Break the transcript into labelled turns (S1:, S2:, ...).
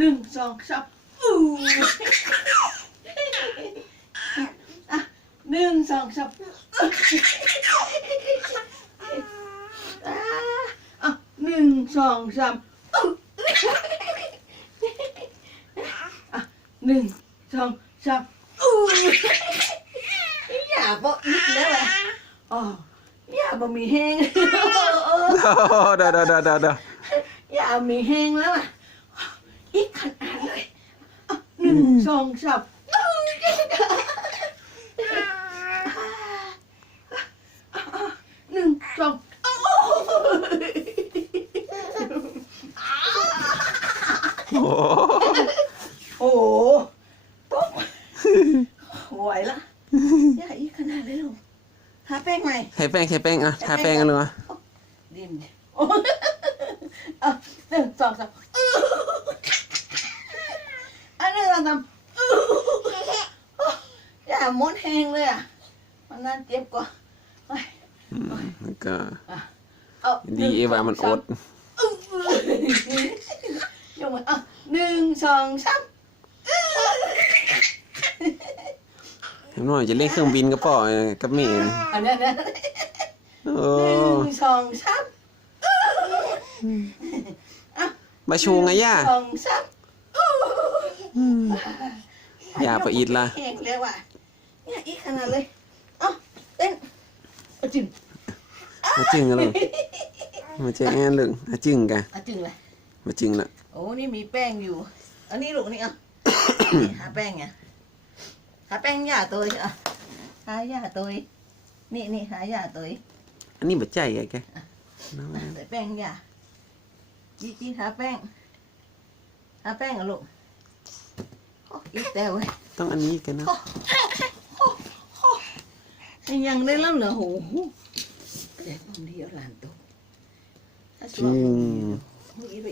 S1: หนึ่งสองสามอู้อะหนึ่งสองสามอะอะหนึ่งสองสามอู้อะหนึ่งสองสามอู้อย่าบอกอีกแล้วอะอ๋ออย่าบ่มีแห้ง
S2: เด้อเด้อเด้อเด้อเด้อ
S1: อย่ามีแห้งแล้วอะ อีกขนาดเลยอะหนึ่งสองสามหนึ่งสองโอ้ย
S2: โอ้โห
S1: โอ้โหปุ๊บไหวละอย่าอีกขนาดเลยลูกทาแป้งใหม่
S2: ใช้แป้งใช้แป้งอะทาแป้งกันเลยวะ
S1: ดินโอ้ยอะหนึ่งสองสาม อันหนึ่งสองสามอย่ามดแห้งเลยอะ มันน่าเจ็บกว่าไป
S2: อืมแล้วก็
S1: เอา
S2: ดีเอว่ามันอด
S1: ยกมือเอาหนึ่งสองสาม
S2: เห็นว่าจะเล่นเครื่องบินกับป่อเออกับแม่นี่
S1: อันนั้นนะ
S2: โอ้
S1: หนึ่งสองสาม
S2: มาชูไงย่า
S1: สองสาม
S2: อย่าไปอีดละ
S1: แห้งแล้วว่ะเนี่ยอีขนาดเลยเอ้าเต้นเอาจึง
S2: มาจึงกันเลยมาจึงแอนเลยมาจึงกัน
S1: เอาจึงเลย
S2: มาจึงละ
S1: โอ้นี่มีแป้งอยู่ อันนี้ลูกนี่อะ หาแป้งไงหาแป้งหย่าตัวอะหาหย่าตัวนี่นี่หาหย่าตัว
S2: อันนี้บัใจไงแกน้อง
S1: อะใส่แป้งหย่าจีจีหาแป้งหาแป้งเหรอลูก อ้อีแต่เว้ย
S2: ต้องอันนี้กันนะ
S1: ยังได้แล้วเหรอโหเด็กคนเดียวหลานตกถ้า
S2: จ
S1: ส
S2: ริ
S1: มอง
S2: ง
S1: มีไป